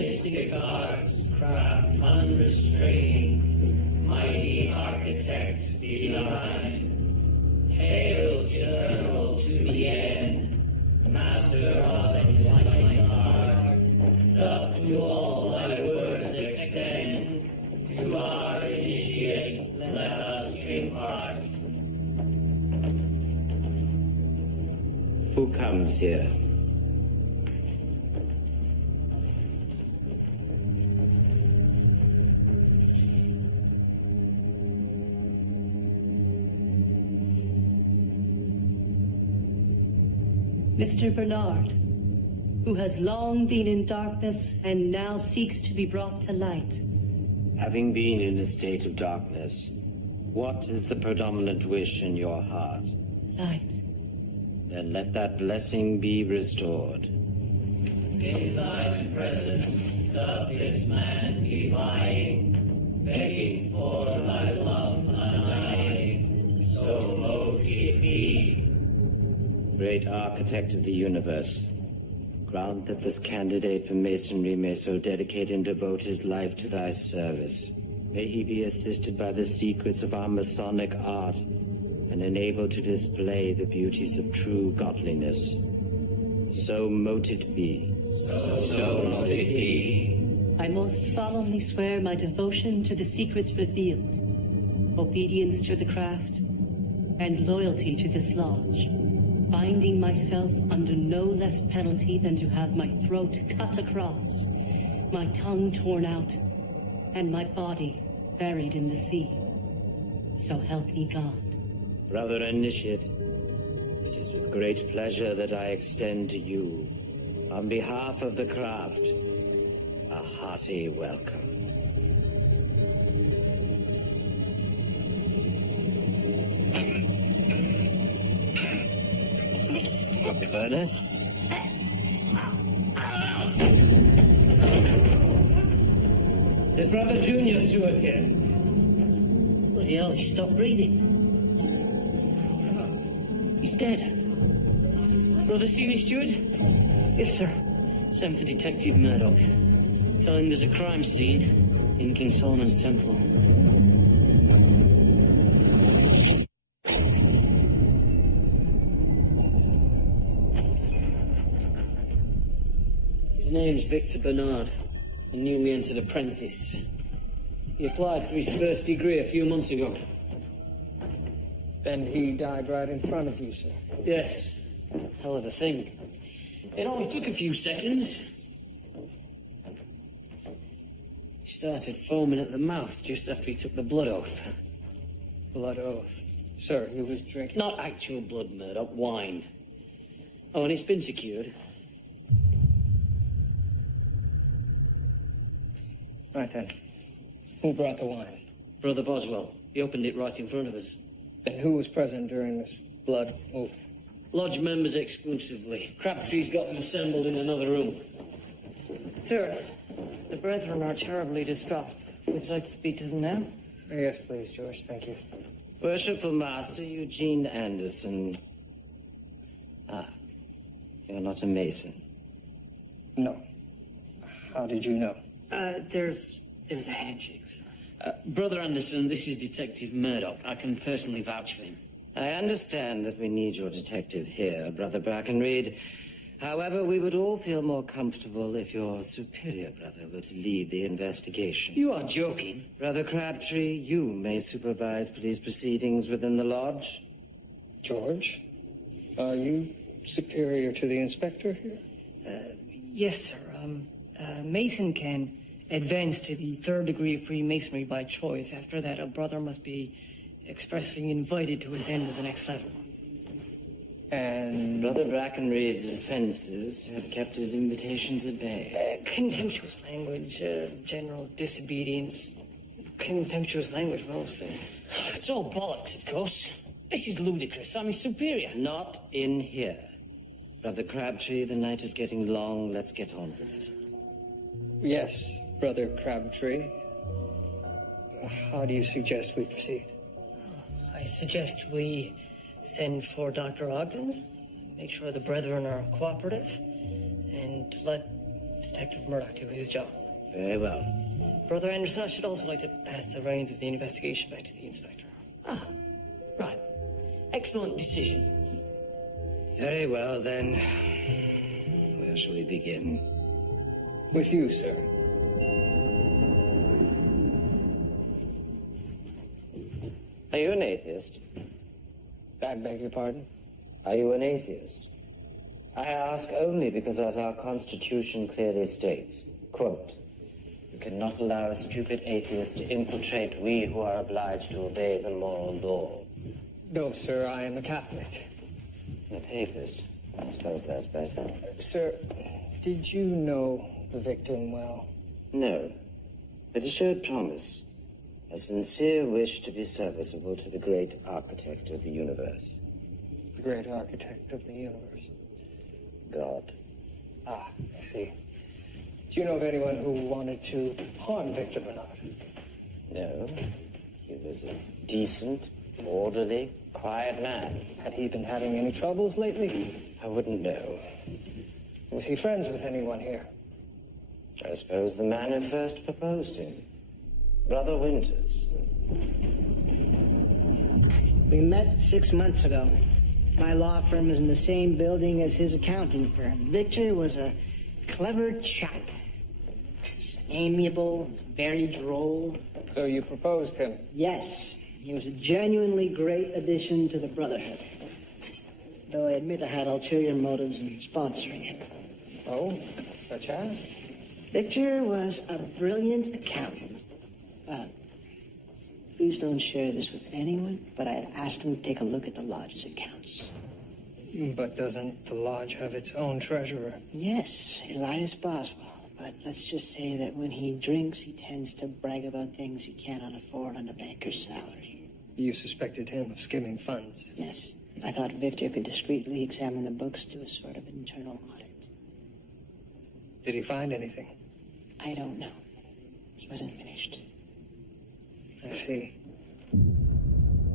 mystic arts, craft unrestraining, mighty architect divine. Hail, eternal to the end, master of enlightened art, doth to all thy words extend, to our initiate let us impart. Who comes here? Mr. Bernard, who has long been in darkness and now seeks to be brought to light. Having been in a state of darkness, what is the predominant wish in your heart? Light. Then let that blessing be restored. In thy presence doth this man be lying, begging for thy love undying, so mote it be. Great architect of the universe, grant that this candidate for masonry may so dedicate and devote his life to thy service. May he be assisted by the secrets of our Masonic art and enabled to display the beauties of true godliness. So mote it be. So mote it be. I most solemnly swear my devotion to the secrets revealed, obedience to the craft, and loyalty to this lodge, binding myself under no less penalty than to have my throat cut across, my tongue torn out, and my body buried in the sea. So help me God. Brother Initiate, it is with great pleasure that I extend to you, on behalf of the craft, a hearty welcome. Bernard? Is Brother Junior Stewart here? Bloody hell, he stopped breathing. He's dead. Brother Senior Stewart? Yes, sir. Send for Detective Murdoch. Tell him there's a crime scene in King Solomon's Temple. His name's Victor Bernard, a newly entered apprentice. He applied for his first degree a few months ago. And he died right in front of you, sir? Yes. Hell of a thing. It only took a few seconds. He started foaming at the mouth just after he took the blood oath. Blood oath? Sir, he was drinking... Not actual blood, Murdoch, wine. Oh, and it's been secured. Right then. Who brought the wine? Brother Boswell. He opened it right in front of us. And who was present during this blood oath? Lodge members exclusively. Crabtree's got them assembled in another room. Sir, the brethren are terribly distraught. Would you like to speak to them now? Yes, please, George. Thank you. Worshipful Master Eugene Anderson. Ah, you're not a Mason. No. How did you know? There's a handshake, sir. Brother Anderson, this is Detective Murdoch. I can personally vouch for him. I understand that we need your detective here, Brother Brackenreed. However, we would all feel more comfortable if your superior brother were to lead the investigation. You are joking. Brother Crabtree, you may supervise police proceedings within the lodge. George, are you superior to the inspector here? Yes, sir. Mason can advance to the third degree of Freemasonry by choice. After that, a brother must be expressly invited to ascend to the next level. And... Brother Brackenreed's offenses have kept his invitations at bay. Contemptuous language, general disobedience. Contemptuous language, mostly. It's all bollocks, of course. This is ludicrous. I'm his superior. Not in here. Brother Crabtree, the night is getting long. Let's get on with it. Yes, Brother Crabtree. How do you suggest we proceed? I suggest we send for Dr. Ogden, make sure the brethren are cooperative, and let Detective Murdoch do his job. Very well. Brother Anderson, I should also like to pass the reins of the investigation back to the inspector. Ah, right. Excellent decision. Very well, then. Where shall we begin? With you, sir. Are you an atheist? I beg your pardon? Are you an atheist? I ask only because, as our Constitution clearly states, quote, "You cannot allow a stupid atheist to infiltrate we who are obliged to obey the moral law." No, sir, I am a Catholic. A papist. I suppose that's better. Sir, did you know the victim well? No, but he showed promise. A sincere wish to be serviceable to the great architect of the universe. The great architect of the universe. God. Ah, I see. Do you know of anyone who wanted to harm Victor Bernard? No, he was a decent, orderly, quiet man. Had he been having any troubles lately? I wouldn't know. Was he friends with anyone here? I suppose the man who first proposed him. Brother Winters. We met 6 months ago. My law firm was in the same building as his accounting firm. Victor was a clever chap. Amiable, very droll. So you proposed him? Yes, he was a genuinely great addition to the Brotherhood. Though I admit I had ulterior motives in sponsoring him. Oh, such as? Victor was a brilliant accountant. Please don't share this with anyone, but I had asked him to take a look at the lodge's accounts. But doesn't the lodge have its own treasurer? Yes, Elias Boswell. But let's just say that when he drinks, he tends to brag about things he cannot afford on a banker's salary. You suspected him of skimming funds? Yes, I thought Victor could discreetly examine the books to a sort of internal audit. Did he find anything? I don't know. He wasn't finished. I see.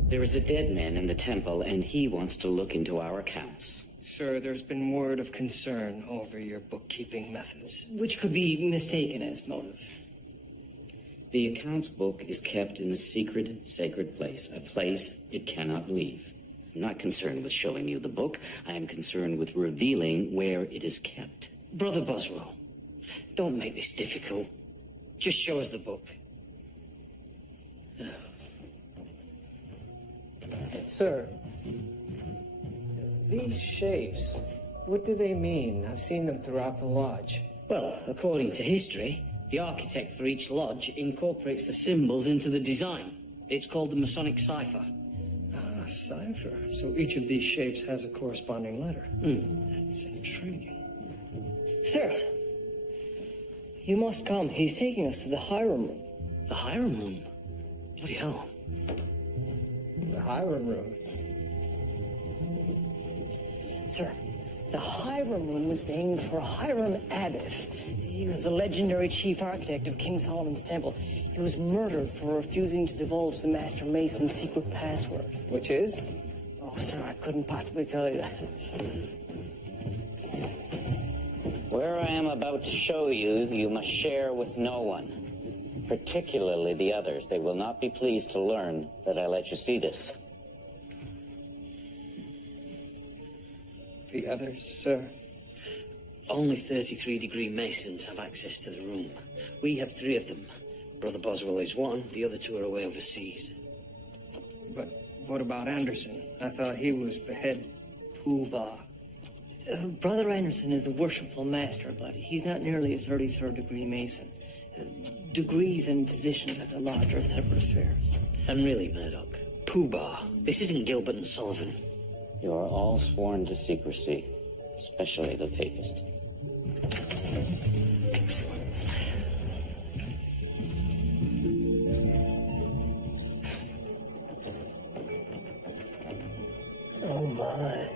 There is a dead man in the temple, and he wants to look into our accounts. Sir, there's been word of concern over your bookkeeping methods. Which could be mistaken as motive. The accounts book is kept in a secret, sacred place, a place it cannot leave. I'm not concerned with showing you the book. I am concerned with revealing where it is kept. Brother Boswell, don't make this difficult. Just show us the book. Sir, these shapes, what do they mean? I've seen them throughout the lodge. Well, according to history, the architect for each lodge incorporates the symbols into the design. It's called the Masonic cipher. Ah, cipher. So each of these shapes has a corresponding letter. That's intriguing. Sirs, you must come. He's taking us to the Hiram room. The Hiram room? Bloody hell. The Hiram room. Sir, the Hiram room was named for Hiram Abbott. He was the legendary chief architect of King Solomon's Temple. He was murdered for refusing to divulge the Master Mason's secret password. Which is? Oh, sir, I couldn't possibly tell you that. Where I am about to show you, you must share with no one, particularly the others. They will not be pleased to learn that I let you see this. The others, sir? Only 33-degree Masons have access to the room. We have 3 of them. Brother Boswell is one, the other 2 are away overseas. But what about Anderson? I thought he was the head poobah. Brother Anderson is a worshipful master, but he's not nearly a 33rd degree Mason. Degrees and positions at the lodge are separate affairs. And really, Murdoch, Poobah, this isn't Gilbert and Sullivan. You are all sworn to secrecy, especially the papist. Excellent. Oh, my.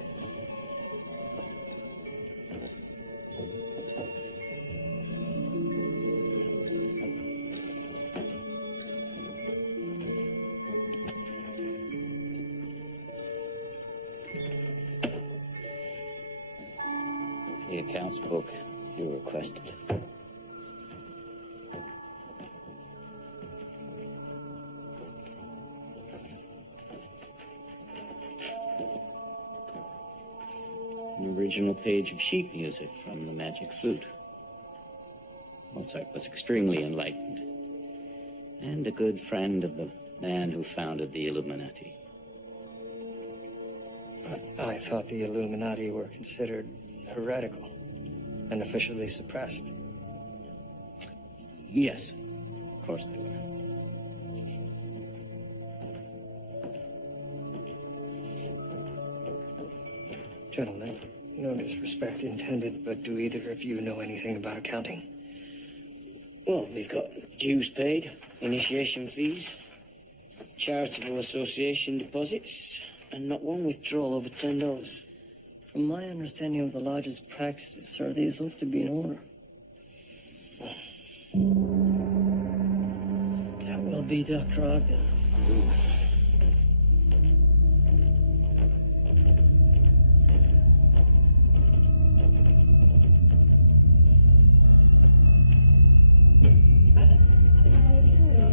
The accounts book You requested. An original page of sheet music from the Magic Flute. Mozart was extremely enlightened and a good friend of the man who founded the Illuminati. But I thought the Illuminati were considered heretical and officially suppressed. Yes, of course they were. Gentlemen, no disrespect intended, but do either of you know anything about accounting? Well, we've got dues paid, initiation fees, charitable association deposits, and not one withdrawal over $10. From my understanding of the lodge's practices, sir, these look to be in order. That will be Dr. Ogden.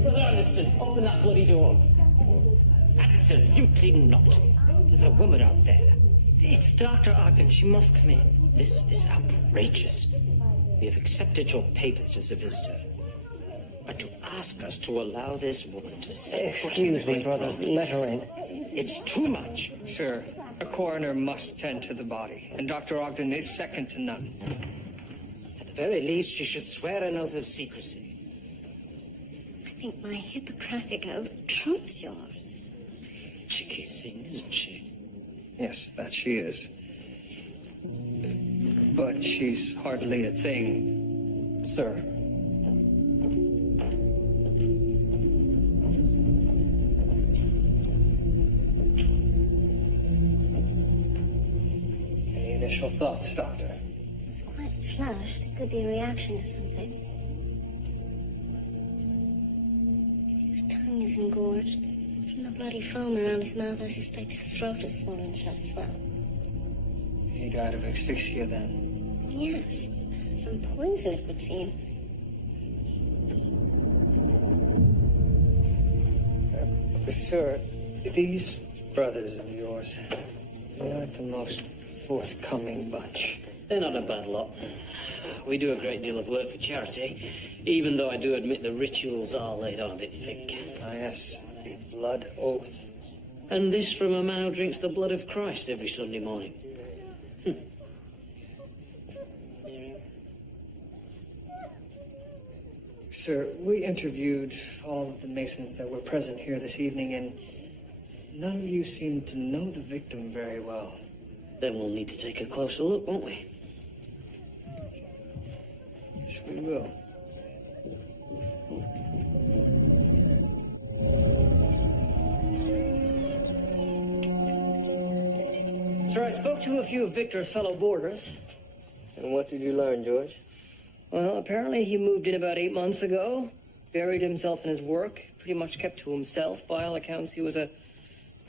Brother Anderson, open that bloody door. Absolutely not. There's a woman out there. It's Dr. Ogden. She must come in. This is outrageous. We have accepted your papers as a visitor. But to ask us to allow this woman to set foot in Excuse the me, great brothers. hall, Let her in. it's too much. Sir, a coroner must tend to the body, and Dr. Ogden is second to none. At the very least, she should swear an oath of secrecy. I think my Hippocratic oath trumps yours. Cheeky thing, isn't she? Yes, that she is. But she's hardly a thing, sir. Any initial thoughts, Doctor? It's quite flushed. It could be a reaction to something. His tongue is engorged. From the bloody foam around his mouth, I suspect his throat is swollen shut as well. He died of asphyxia then. Yes, from poison it would seem. Sir, these brothers of yours, they aren't the most forthcoming bunch. They're not a bad lot. We do a great deal of work for charity, even though I do admit the rituals are laid on a bit thick. Ah, yes, the blood oath. And this from a man who drinks the blood of Christ every Sunday morning. Sir, we interviewed all of the Masons that were present here this evening, and none of you seem to know the victim very well. Then we'll need to take a closer look, won't we? Yes, we will. Sir, I spoke to a few of Victor's fellow boarders. And what did you learn, George? Well, apparently he moved in about 8 months ago, buried himself in his work, pretty much kept to himself. By all accounts, he was a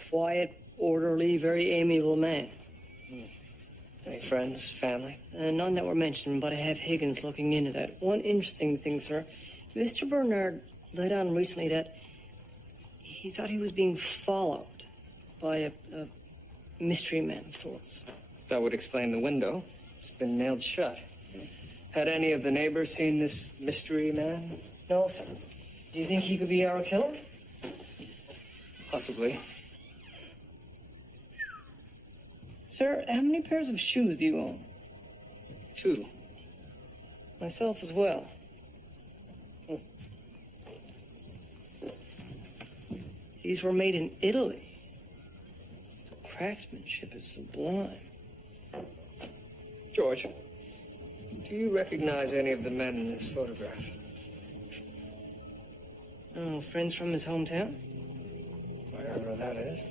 quiet, orderly, very amiable man. Any friends, family? None that were mentioned, but I have Higgins looking into that. One interesting thing, sir. Mr. Bernard let on recently that he thought he was being followed by a mystery man of sorts. That would explain the window. It's been nailed shut. Had any of the neighbors seen this mystery man? No, sir. Do you think he could be our killer? Possibly. Sir, how many pairs of shoes do you own? 2. Myself as well. These were made in Italy. The craftsmanship is sublime. George, do you recognize any of the men in this photograph? Oh, friends from his hometown? Wherever that is.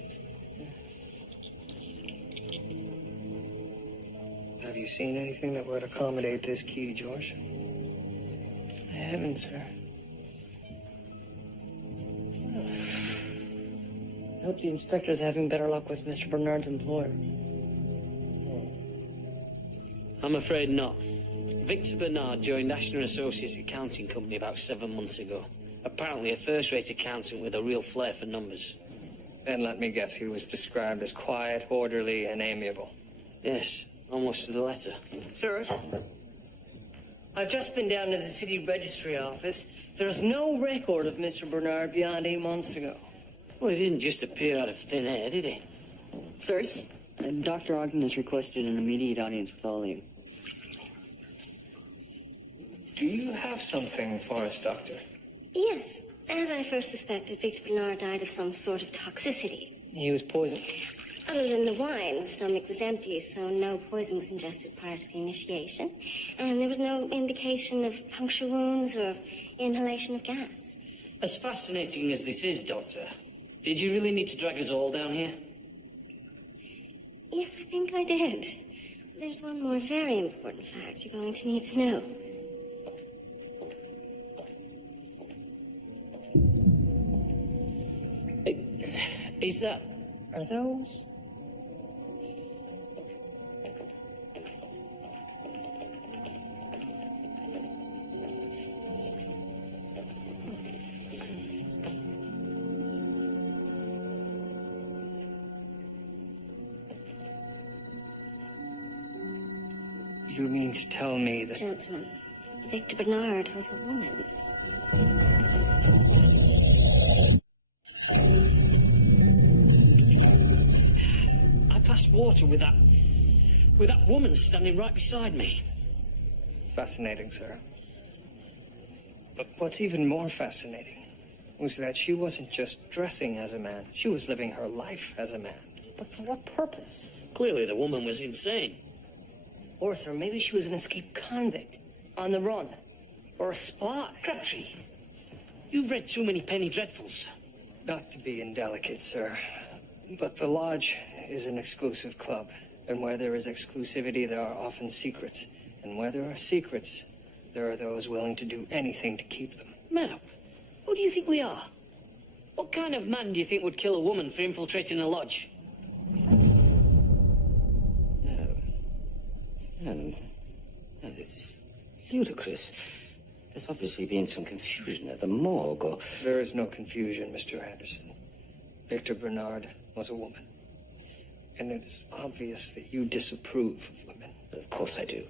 Have you seen anything that would accommodate this key, George? I haven't, sir. I hope the inspector's having better luck with Mr. Bernard's employer. I'm afraid not. Victor Bernard joined Ashton Associates Accounting Company about 7 months ago. Apparently a first-rate accountant with a real flair for numbers. Then let me guess, he was described as quiet, orderly, and amiable. Yes, almost to the letter. Sirs, I've just been down to the city registry office. There's no record of Mr. Bernard beyond 8 months ago. Well, he didn't just appear out of thin air, did he? Sirs, Dr. Ogden has requested an immediate audience with all of you. Do you have something for us, Doctor? Yes, as I first suspected, Victor Bernard died of some sort of toxicity. He was poisoned. Other than the wine, the stomach was empty, so no poison was ingested prior to the initiation. And there was no indication of puncture wounds or inhalation of gas. As fascinating as this is, Doctor, did you really need to drag us all down here? Yes, I think I did. There's one more very important fact you're going to need to know. Is that... Are those? You mean to tell me that... Gentlemen, Victor Bernard was a woman. I passed water with that woman standing right beside me. Fascinating, sir. But what's even more fascinating was that she wasn't just dressing as a man. She was living her life as a man. But for what purpose? Clearly the woman was insane. Or, sir, maybe she was an escaped convict on the run. Or a spy. Crabtree, you've read too many penny dreadfuls. Not to be indelicate, sir, but the Lodge is an exclusive club. And where there is exclusivity, there are often secrets. And where there are secrets, there are those willing to do anything to keep them. Murdoch, who do you think we are? What kind of man do you think would kill a woman for infiltrating a lodge? No, this is ludicrous. There's obviously been some confusion at the morgue, or... There is no confusion, Mr. Anderson. Victor Bernard was a woman. And it is obvious that you disapprove of women. Of course I do.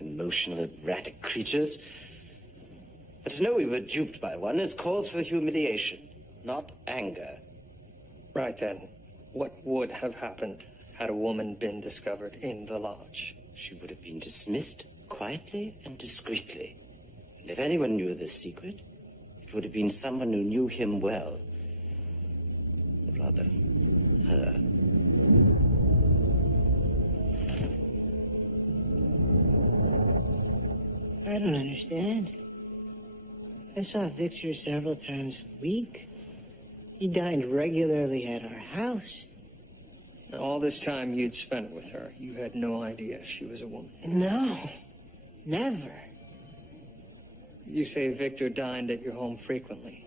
Emotional, erratic creatures. But to know we were duped by one is cause for humiliation, not anger. Right then, what would have happened had a woman been discovered in the lodge? She would have been dismissed quietly and discreetly. And if anyone knew this secret, it would have been someone who knew him well. Or rather, her. I don't understand. I saw Victor several times a week. He dined regularly at our house. And all this time you'd spent with her, you had no idea she was a woman. No, never. You say Victor dined at your home frequently.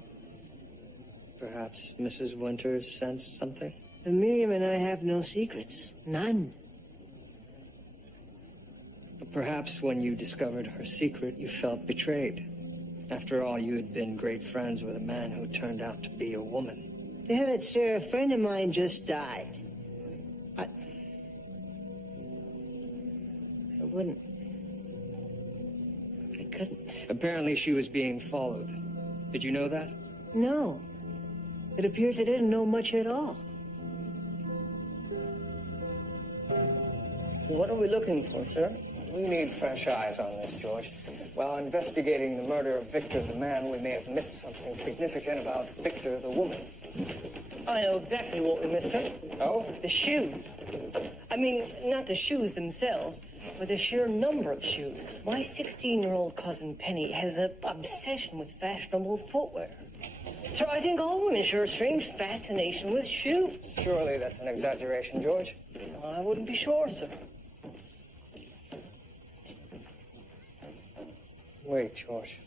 Perhaps Mrs. Winters sensed something? Miriam and I have no secrets. None. But perhaps when you discovered her secret, you felt betrayed. After all, you had been great friends with a man who turned out to be a woman. Damn it, sir, a friend of mine just died. I wouldn't. I couldn't. Apparently she was being followed. Did you know that? No. It appears I didn't know much at all. What are we looking for, sir? We need fresh eyes on this, George. While investigating the murder of Victor the man, we may have missed something significant about Victor the woman. I know exactly what we missed, sir. Oh? The shoes. I mean, not the shoes themselves, but the sheer number of shoes. My 16-year-old cousin Penny has an obsession with fashionable footwear. Sir, I think all women share a strange fascination with shoes. Surely that's an exaggeration, George. I wouldn't be sure, sir. Wait, George.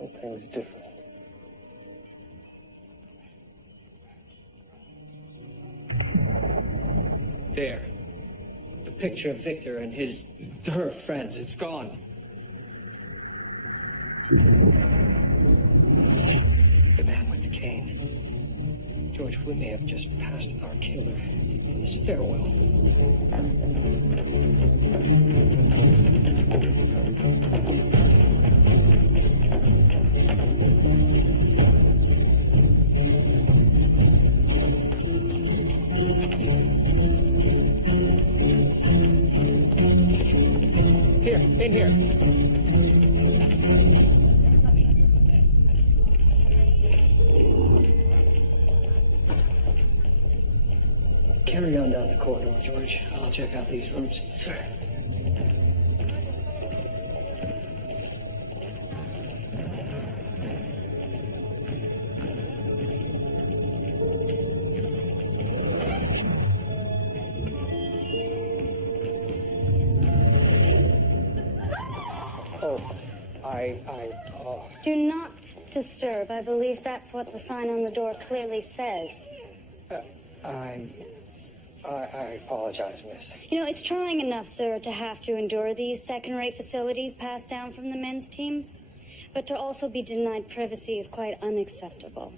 Something's different. There. The picture of Victor and her friends. It's gone. The man with the cane. George, we may have just passed our killer in the stairwell. Here, in here. Carry on down the corridor, George. I'll check out these rooms. Sir. Do not disturb. I believe that's what the sign on the door clearly says. I apologize, miss. You know, it's trying enough, sir, to have to endure these second-rate facilities passed down from the men's teams. But to also be denied privacy is quite unacceptable.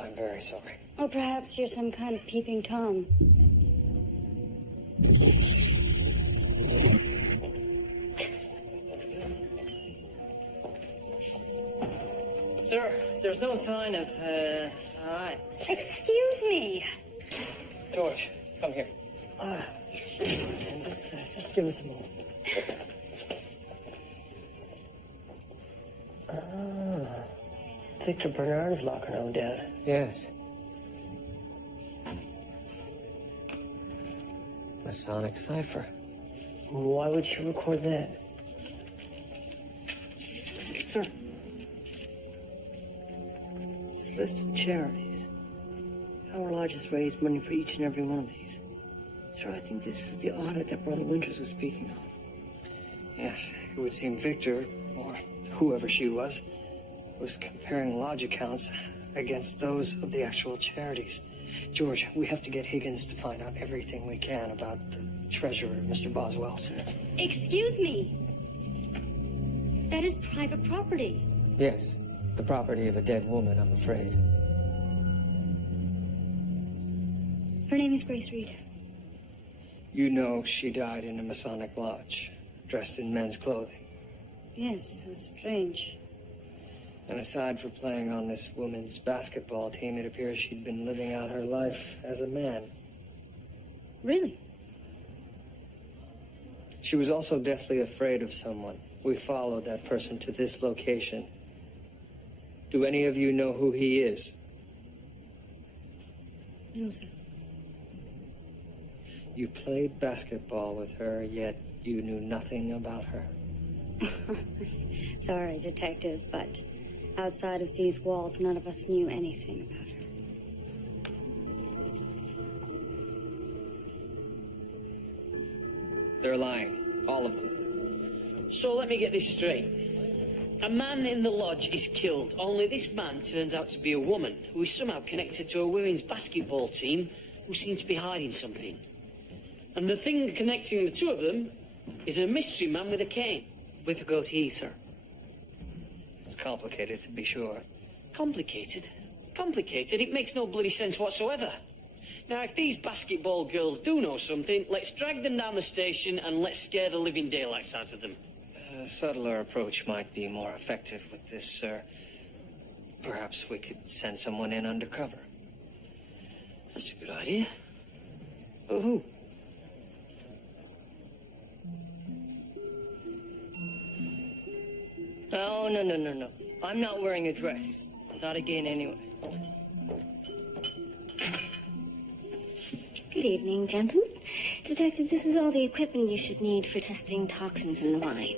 I'm very sorry. Or perhaps you're some kind of peeping Tom. Sir, there's no sign of, Excuse me. George, come here. just give us a moment. Victor Bernard's locker, no doubt. Yes. Masonic cipher. Why would she record that? Sir. This list of charities. Our lodge has raised money for each and every one of these. Sir, I think this is the audit that Brother Winters was speaking of. Yes, it would seem Victor, or whoever she was comparing lodge accounts against those of the actual charities. George, we have to get Higgins to find out everything we can about the treasurer, Mr. Boswell. Excuse me. That is private property. Yes, the property of a dead woman, I'm afraid. Her name is Grace Reed. You know she died in a Masonic lodge, dressed in men's clothing. Yes, how strange. And aside from playing on this women's basketball team, it appears she'd been living out her life as a man. Really? She was also deathly afraid of someone. We followed that person to this location. Do any of you know who he is? No, sir. You played basketball with her, yet you knew nothing about her. Sorry, Detective, but outside of these walls, none of us knew anything about her. They're lying. All of them. So let me get this straight. A man in the lodge is killed, only this man turns out to be a woman who is somehow connected to a women's basketball team who seem to be hiding something. And the thing connecting the two of them is a mystery man with a cane. With a goatee, sir. It's complicated, to be sure. Complicated? Complicated? It makes no bloody sense whatsoever. Now, if these basketball girls do know something, let's drag them down the station and let's scare the living daylights out of them. A subtler approach might be more effective with this, sir. Perhaps we could send someone in undercover. That's a good idea. Oh, who? No. I'm not wearing a dress. Not again, anyway. Good evening, gentlemen. Detective, this is all the equipment you should need for testing toxins in the wine.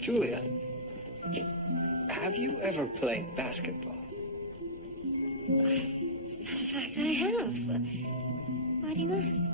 Julia, have you ever played basketball? As a matter of fact, I have. Why do you ask?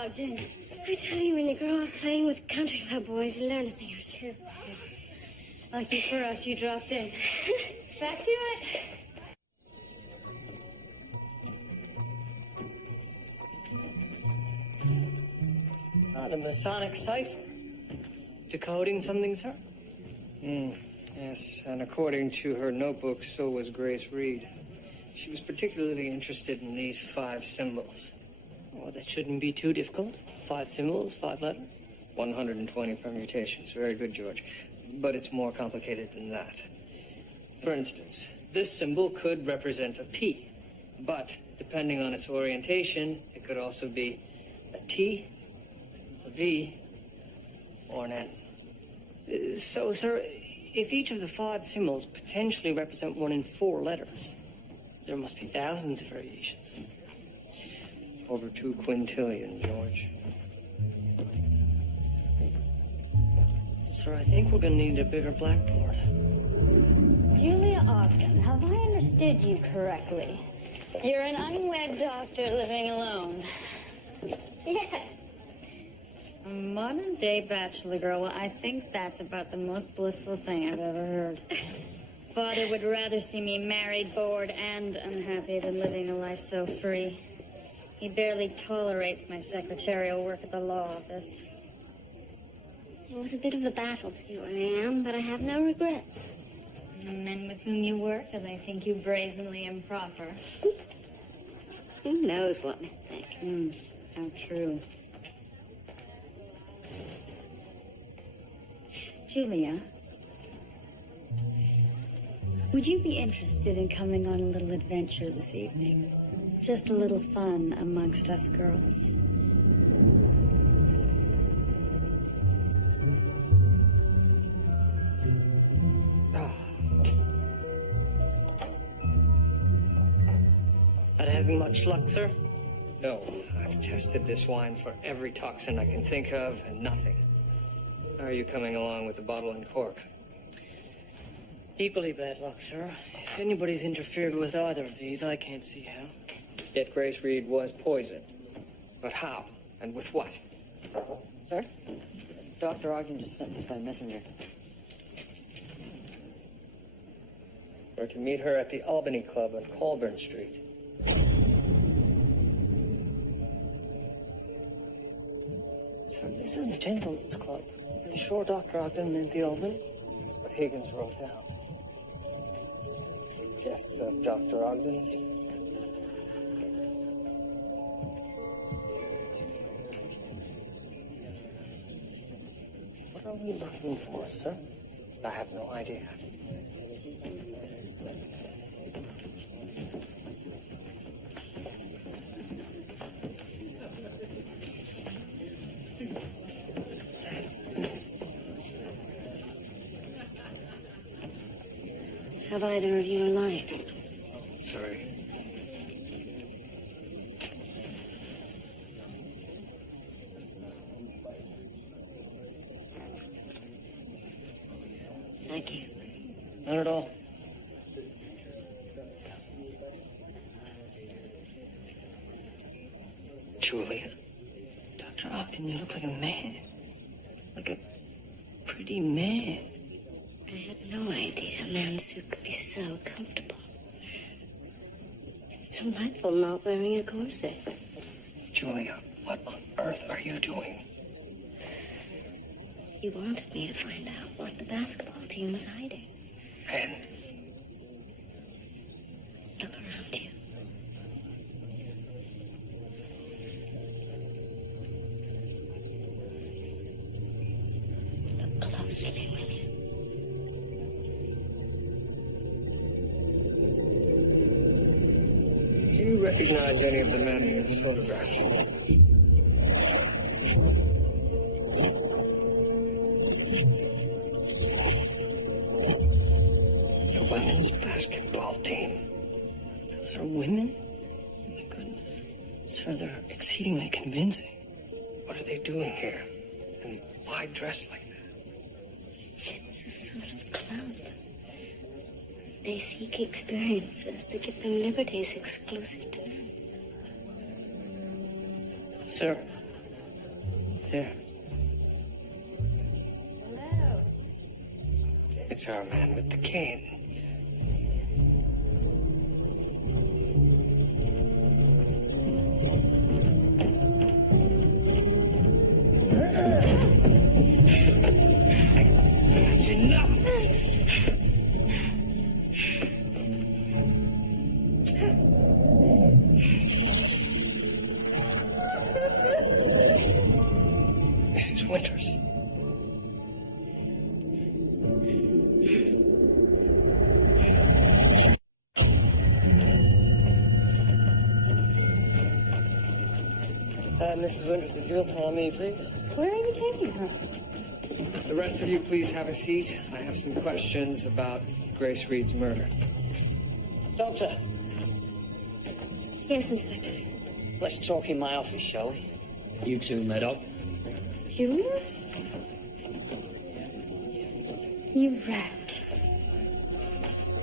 Ogden. I tell you, when you grow up playing with country club boys, you learn a thing or two. Lucky for us, you dropped in. Back to it. The Masonic cipher. Decoding something, sir? Yes, and according to her notebook, so was Grace Reed. She was particularly interested in these 5 symbols. Well, that shouldn't be too difficult. 5 symbols, 5 letters. 120 permutations. Very good, George. But it's more complicated than that. For instance, this symbol could represent a P, but depending on its orientation, it could also be a T, a V, or an N. So, sir, if each of the 5 symbols potentially represent 1 in 4 letters, there must be thousands of variations. Over 2 quintillion, George. Sir, I think we're gonna need a bigger blackboard. Julia Ogden, have I understood you correctly? You're an unwed doctor living alone. Yes. A modern-day bachelor girl. Well, I think that's about the most blissful thing I've ever heard. Father would rather see me married, bored, and unhappy than living a life so free. He barely tolerates my secretarial work at the law office. It was a bit of a battle to be where I am, but I have no regrets. The men with whom you work, do they think you brazenly improper? Who knows what they think? How true. Julia, would you be interested in coming on a little adventure this evening? Just a little fun amongst us girls. Not having much luck, sir? No, I've tested this wine for every toxin I can think of, and nothing. How are you coming along with the bottle and cork? Equally bad luck, sir. If anybody's interfered with either of these, I can't see how. Yet Grace Reed was poisoned. But how? And with what? Sir? Dr. Ogden just sent this by messenger. We're to meet her at the Albany Club on Colburn Street. Sir, this is a gentleman's club. Are you sure Dr. Ogden meant the Albany? That's what Higgins wrote down. Guests of Dr. Ogden's. What are we looking for, sir? I have no idea. Have either of you a light? Sorry. Thank you. Not at all. Julia. Dr. Ogden, you look like a man. Like a pretty man. I had no idea a man's suit could be so comfortable. It's delightful not wearing a corset. Julia, what on earth are you doing? You wanted me to find out what the basketball team was hiding. And Look around you. Look closely, will you? do you recognize any of the men in this photograph? The women's basketball team. Those are women? Oh, my goodness. Sir, they're exceedingly convincing. What are they doing here? And why dress like that? It's a sort of club. They seek experiences that give them liberties exclusive to them. Sir, sir. Hello. It's our man with the cane. That's enough. Mrs. Winters. Mrs. Winters, if you'll follow me, please. Where are you taking her? The rest of you, please have a seat. I have some questions about Grace Reed's murder. Doctor, Yes, Inspector. let's talk in my office, shall we? You too, Murdoch. Junior? You rat.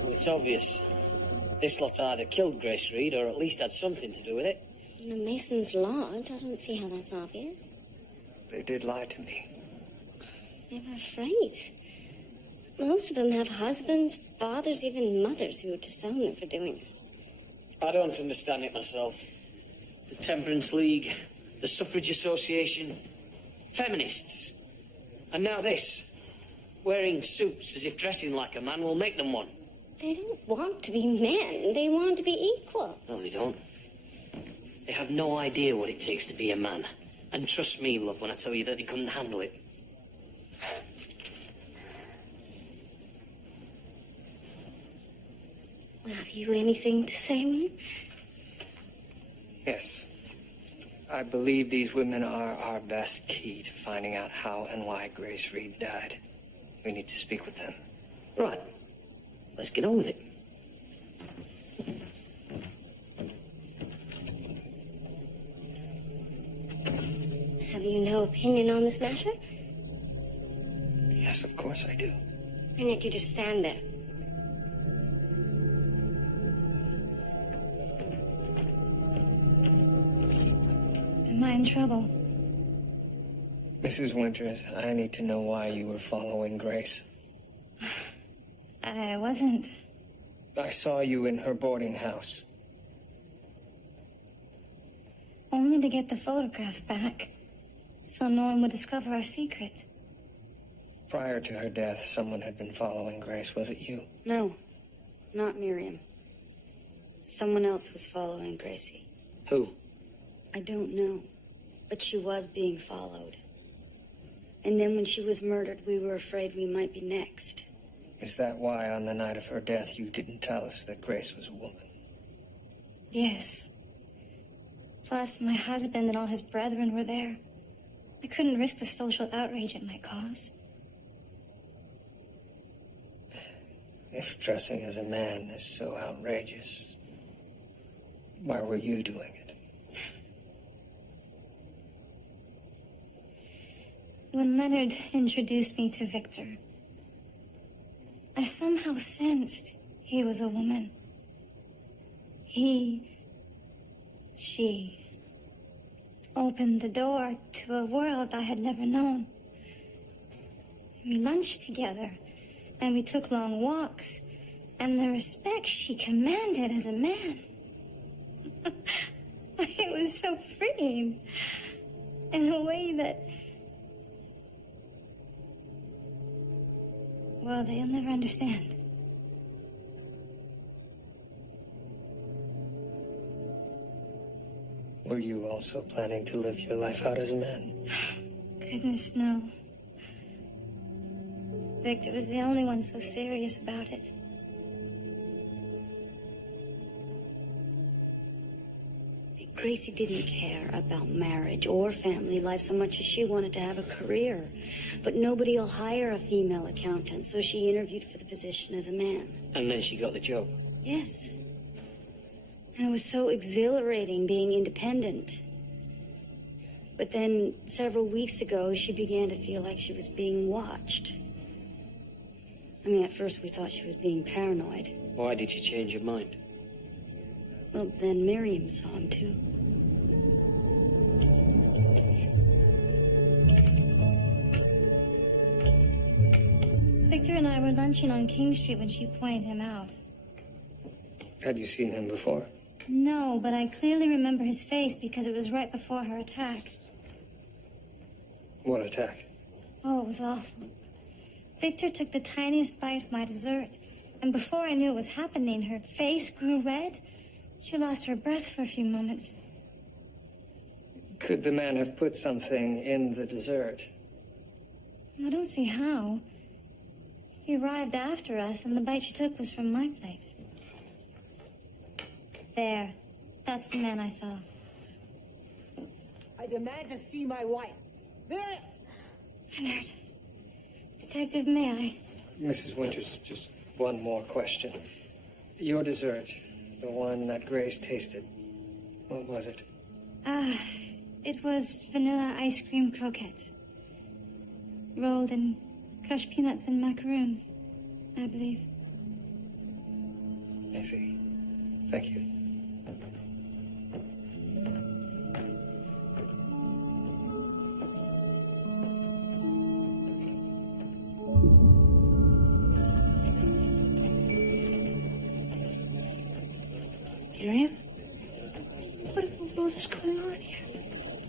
Well, it's obvious. This lot either killed Grace Reed or at least had something to do with it. In a Mason's lodge, I don't see how that's obvious. They did lie to me. They were afraid. Most of them have husbands, fathers, even mothers who would disown them for doing this. I don't understand it myself. The Temperance League, the Suffrage Association, feminists. And now this. Wearing suits as if dressing like a man will make them one. They don't want to be men. They want to be equal. No, they don't. They have no idea what it takes to be a man. And trust me, love, when I tell you that they couldn't handle it. Have you anything to say, William? Yes. I believe these women are our best key to finding out how and why Grace Reed died. We need to speak with them. Right. Let's get on with it. Have you no opinion on this matter? Yes, of course I do. And yet you just stand there. Am I in trouble? Mrs. Winters, I need to know why you were following Grace. I wasn't. I saw you in her boarding house. Only to get the photograph back, so no one would discover our secret. Prior to her death, someone had been following Grace. Was it you? No, not Miriam. Someone else was following Gracie. Who? I don't know, but she was being followed. And then when she was murdered, we were afraid we might be next. Is that why on the night of her death you didn't tell us that Grace was a woman? Yes. Plus, my husband and all his brethren were there. I couldn't risk the social outrage it might cause. If dressing as a man is so outrageous, why were you doing it? When Leonard introduced me to Victor, I somehow sensed he was a woman. She opened the door to a world I had never known. We lunched together, and we took long walks, and the respect she commanded as a man. It was so freeing, in a way that, well, they'll never understand. Were you also planning to live your life out as a man? Goodness, no. Victor was the only one so serious about it. Gracie didn't care about marriage or family life so much as she wanted to have a career. But nobody will hire a female accountant, so she interviewed for the position as a man. And then she got the job. Yes. And it was so exhilarating being independent. But then, several weeks ago, she began to feel like she was being watched. I mean, at first we thought she was being paranoid. Why did you change your mind? Well, then Miriam saw him, too. Victor and I were lunching on King Street when she pointed him out. Had you seen him before? No, but I clearly remember his face because it was right before her attack. What attack? Oh, it was awful. Victor took the tiniest bite of my dessert, and before I knew it was happening, her face grew red. She lost her breath for a few moments. Could the man have put something in the dessert? I don't see how. He arrived after us, and the bite she took was from my plate. There. That's the man I saw. I demand to see my wife. Miriam! Leonard. Detective, may I? Mrs. Winters, just one more question. Your dessert, the one that Grace tasted, what was it? It was vanilla ice cream croquette. Rolled in crushed peanuts and macaroons, I believe. I see. Thank you. Miriam? What in the world is going on here?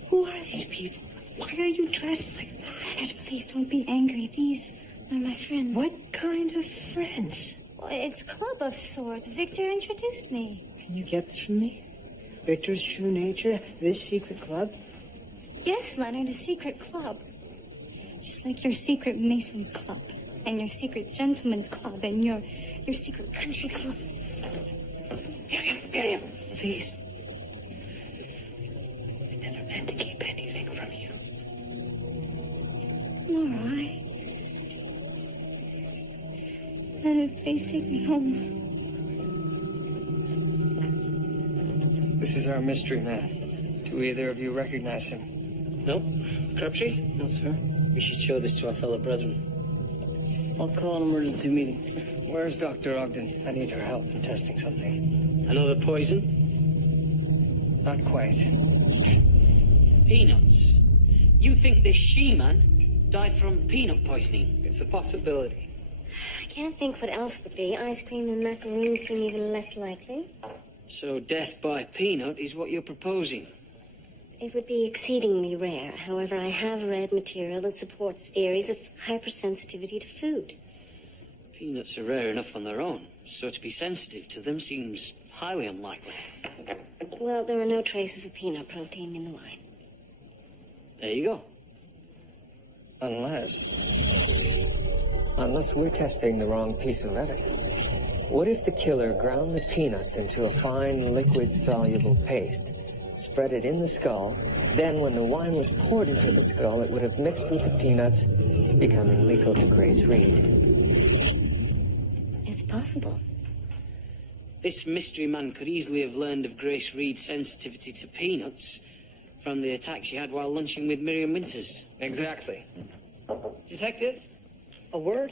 Who are these people? Why are you dressed like that? Leonard, please don't be angry. These are my friends. What kind of friends? Well, it's a club of sorts. Victor introduced me. Can you get this from me? Victor's true nature, this secret club? Yes, Leonard, a secret club. Just like your secret Mason's club, and your secret gentleman's club, and your secret country club. Miriam, please. I never meant to keep anything from you. All right. Leonard, please take me home. This is our mystery man. Do either of you recognize him? No? Crabtree? No, sir. We should show this to our fellow brethren. I'll call an emergency meeting. Where's Dr. Ogden? I need her help in testing something. Another poison? Not quite. Peanuts. You think this she-man died from peanut poisoning? It's a possibility. I can't think what else would be. Ice cream and macaroons seem even less likely. So death by peanut is what you're proposing? It would be exceedingly rare. However, I have read material that supports theories of hypersensitivity to food. Peanuts are rare enough on their own, so to be sensitive to them seems highly unlikely. Well, there are no traces of peanut protein in the wine. There you go. Unless we're testing the wrong piece of evidence. What if the killer ground the peanuts into a fine liquid-soluble paste, spread it in the skull, then when the wine was poured into the skull, it would have mixed with the peanuts, becoming lethal to Grace Reed? It's possible. This mystery man could easily have learned of Grace Reed's sensitivity to peanuts from the attack she had while lunching with Miriam Winters. Exactly. Detective, a word?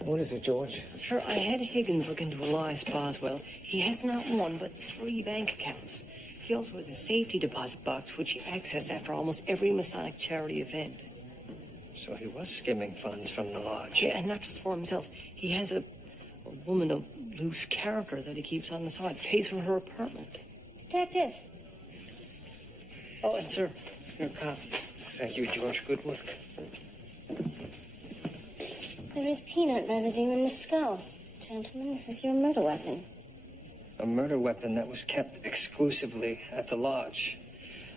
What is it, George? Sir, I had Higgins look into Elias Boswell. He has not one, but 3 bank accounts. He also has a safety deposit box, which he accessed after almost every Masonic charity event. So he was skimming funds from the lodge. Yeah, and not just for himself. He has a woman of loose character that he keeps on the side, pays for her apartment. Detective. Oh, and sir, your copy. Thank you, George. Good work. There is peanut residue in the skull. Gentlemen, this is your murder weapon. A murder weapon that was kept exclusively at the lodge.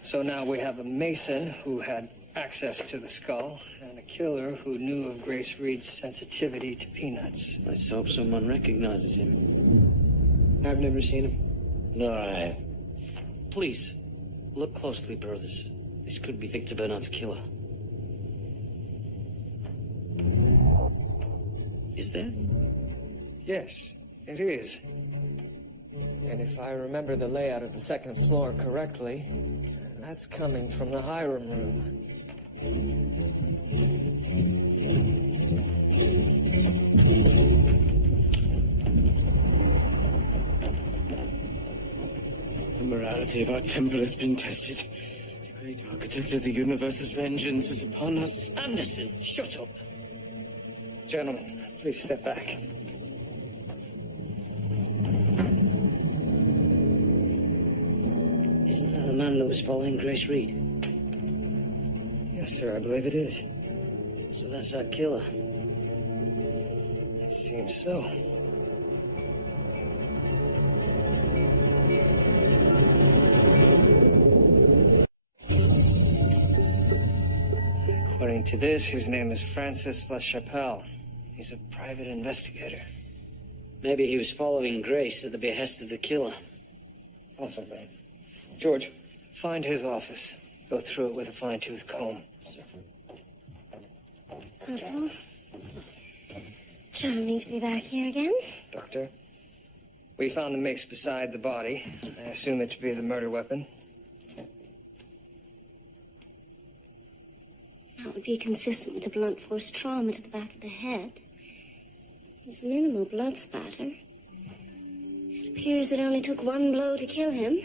So now we have a Mason who had access to the skull and a killer who knew of Grace Reed's sensitivity to peanuts. Let's hope someone recognizes him. I've never seen him. All right. Please, look closely, brothers. This could be Victor Bernard's killer. Is there? Yes, it is. And if I remember the layout of the second floor correctly, that's coming from the Hiram room. morality of our temple has been tested. The great architect of the universe's vengeance is upon us. Anderson, shut up. Gentlemen, please step back. Isn't that the man that was following Grace Reed? Yes, sir, I believe it is. So that's our killer. It seems so. According to this, his name is Francis LaChapelle. He's a private investigator. Maybe he was following Grace at the behest of the killer. Possibly. George, find his office. Go through it with a fine-tooth comb. Constable. Charming to be back here again. Doctor, we found the mix beside the body. I assume it to be the murder weapon. That would be consistent with a blunt force trauma to the back of the head. There's minimal blood spatter. It appears it only took one blow to kill him.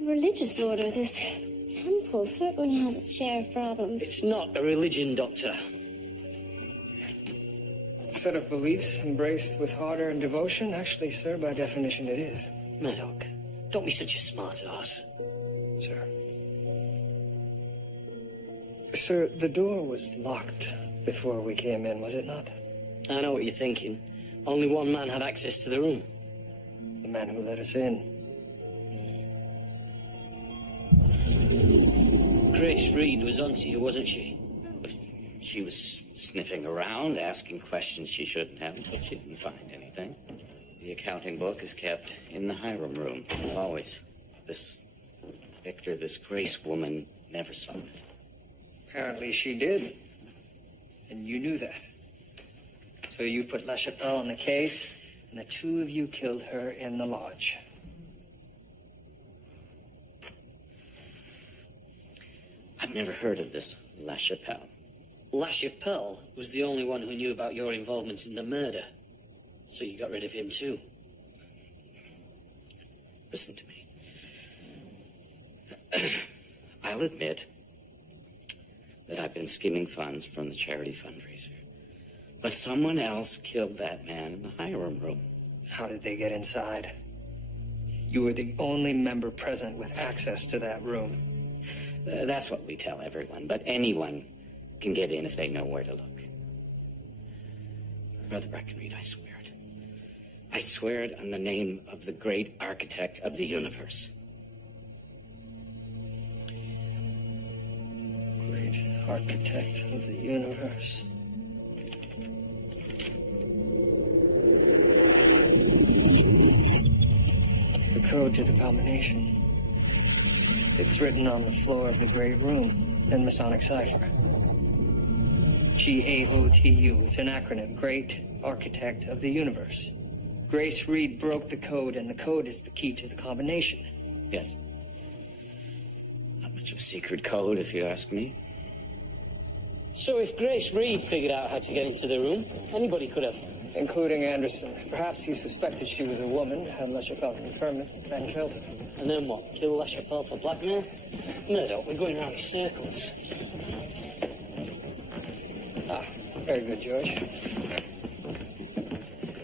In religious order, this temple certainly has its share of problems. It's not a religion, Doctor. A set of beliefs embraced with ardor and devotion? Actually, sir, by definition it is. Murdoch, don't be such a smart ass. Sir. Sir, the door was locked before we came in, was it not? I know what you're thinking. Only one man had access to the room. The man who let us in. Grace Reed was onto you, wasn't she? She was sniffing around, asking questions she shouldn't have, but she didn't find anything. The accounting book is kept in the Hiram room, as always. This Victor, this Grace woman, never saw it. Apparently she did. And you knew that. So you put LaChapelle on the case, and the two of you killed her in the lodge. I've never heard of this LaChapelle. LaChapelle was the only one who knew about your involvement in the murder. So you got rid of him too. Listen to me. I'll admit that I've been skimming funds from the charity fundraiser. But someone else killed that man in the Hiram room. How did they get inside? You were the only member present with access to that room. That's what we tell everyone, but anyone can get in if they know where to look. Brother Breckenreed, I swear it. I swear it on the name of the great architect of the universe. Great architect of the universe. The code to the combination. It's written on the floor of the Great Room in Masonic cipher. GAOTU. It's an acronym. Great Architect of the Universe. Grace Reed broke the code, and the code is the key to the combination. Yes. Not much of a secret code, if you ask me. So if Grace Reed figured out how to get into the room, anybody could have. Including Anderson. Perhaps he suspected she was a woman, had LaChapelle confirmed it, then killed her. And then what? Kill LaChapelle for blackmail? Murdoch, we're going around in circles. Ah, very good, George.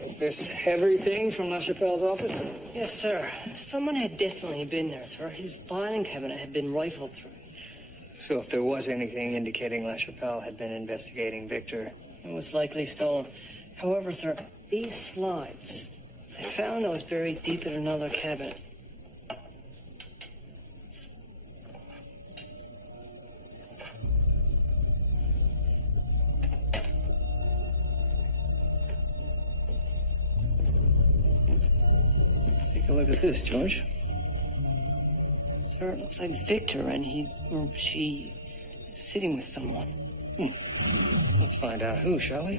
Is this everything from LaChapelle's office? Yes, sir. Someone had definitely been there, sir. His filing cabinet had been rifled through. So if there was anything indicating LaChapelle had been investigating Victor... It was likely stolen. However, sir, these slides, I found those buried deep in another cabinet. Take a look at this, George. Sir, it looks like Victor and she is sitting with someone. Let's find out who, shall we?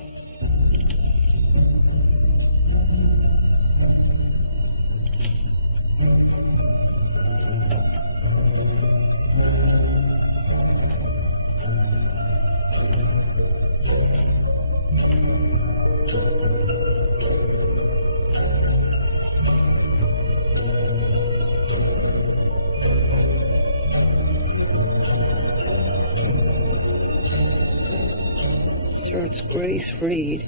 sure it's Grace Reed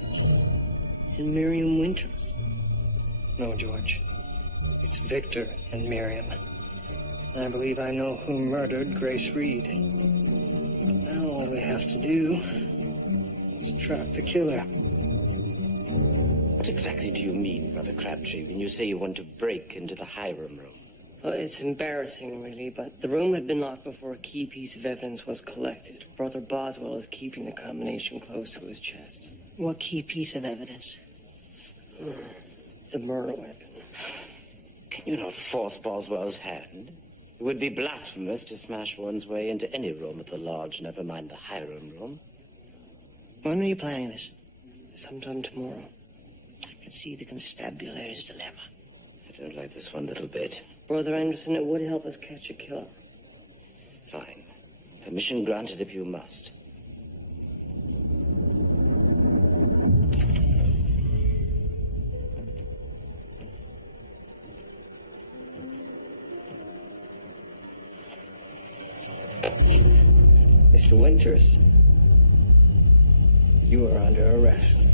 and Miriam Winters. No, George. It's Victor and Miriam. I believe I know who murdered Grace Reed. Now all we have to do is trap the killer. What exactly do you mean, Brother Crabtree, when you say you want to break into the Hiram room? Well, it's embarrassing, really, but the room had been locked before a key piece of evidence was collected. Brother Boswell is keeping the combination close to his chest. What key piece of evidence? The murder weapon. Can you not force Boswell's hand? It would be blasphemous to smash one's way into any room at the lodge, never mind the Hiram room. When are you planning this? Sometime tomorrow. I can see the constabulary's dilemma. I don't like this one little bit. Brother Anderson, it would help us catch a killer. Fine. Permission granted if you must. Mr. Winters, you are under arrest.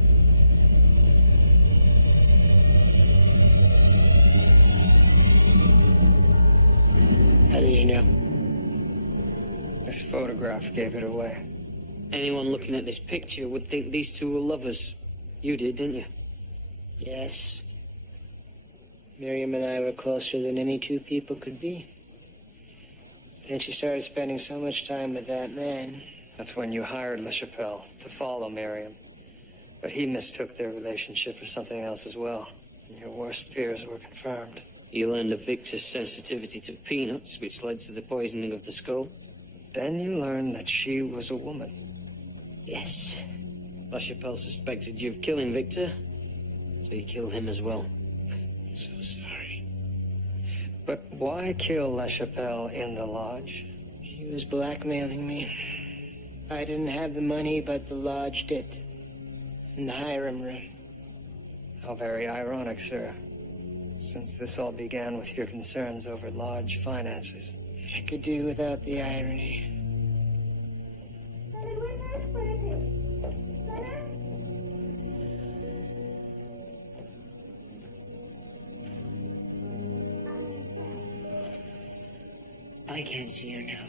How did you know? This photograph gave it away. Anyone looking at this picture would think these two were lovers. You did, didn't you? Yes. Miriam and I were closer than any two people could be. Then she started spending so much time with that man. That's when you hired LaChapelle to follow Miriam. But he mistook their relationship for something else as well. And your worst fears were confirmed. You learned of Victor's sensitivity to peanuts, which led to the poisoning of the skull. Then you learned that she was a woman. Yes. LaChapelle suspected you of killing Victor, so you killed him as well. So sorry. But why kill LaChapelle in the lodge? He was blackmailing me. I didn't have the money, but the lodge did. In the Hiram room. How very ironic, sir. Since this all began with your concerns over lodge finances. I could do without the irony. Leonard Winters, where is he? Leonard? I can't see her now.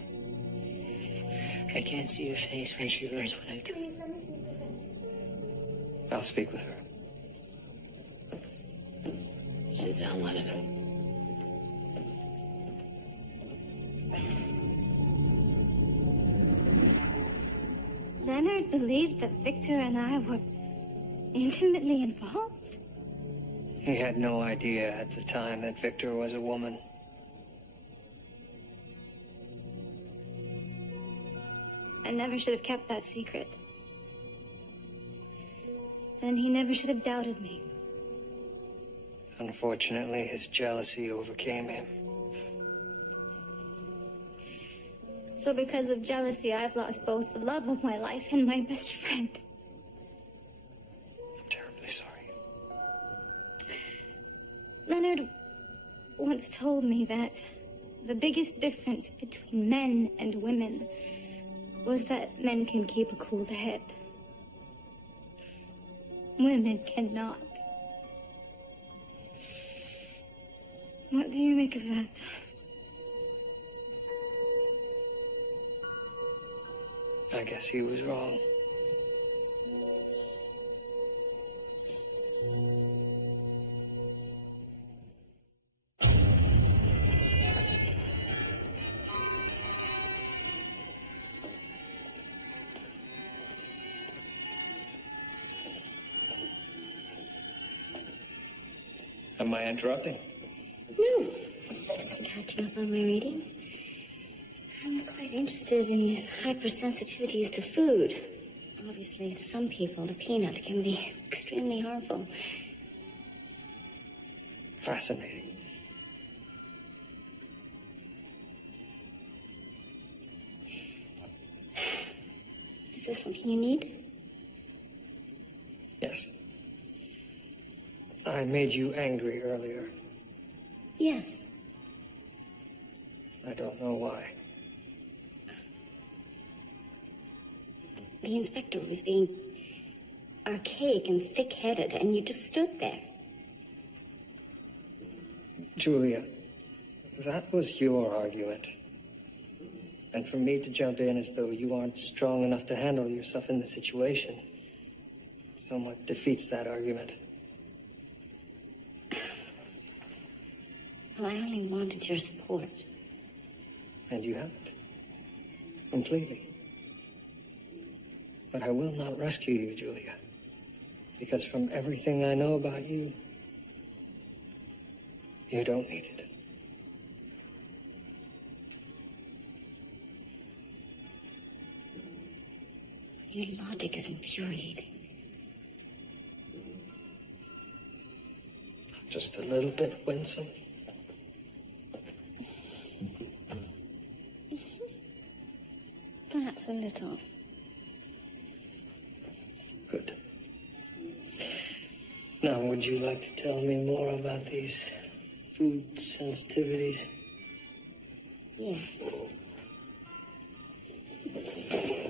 I can't see her face when she learns what I've done. Please, let me speak with him. I'll speak with her. Sit down, Leonard. Leonard believed that Victor and I were intimately involved. He had no idea at the time that Victor was a woman. I never should have kept that secret. Then he never should have doubted me. Unfortunately, his jealousy overcame him. So because of jealousy, I've lost both the love of my life and my best friend. I'm terribly sorry. Leonard once told me that the biggest difference between men and women was that men can keep a cool head. Women cannot. What do you make of that? I guess he was wrong. Am I interrupting? No, just catching up on my reading. I'm quite interested in this hypersensitivities to food. Obviously, to some people, the peanut can be extremely harmful. Fascinating. Is this something you need? Yes. I made you angry earlier. Yes. I don't know why. The inspector was being archaic and thick-headed, and you just stood there. Julia, that was your argument. And for me to jump in as though you aren't strong enough to handle yourself in the situation somewhat defeats that argument. Well, I only wanted your support. And you haven't. Completely. But I will not rescue you, Julia. Because from everything I know about you, you don't need it. Your logic is infuriating. Just a little bit winsome. Perhaps a little. Good. Now, would you like to tell me more about these food sensitivities? Yes.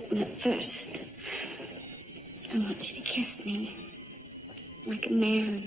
But first, I want you to kiss me like a man.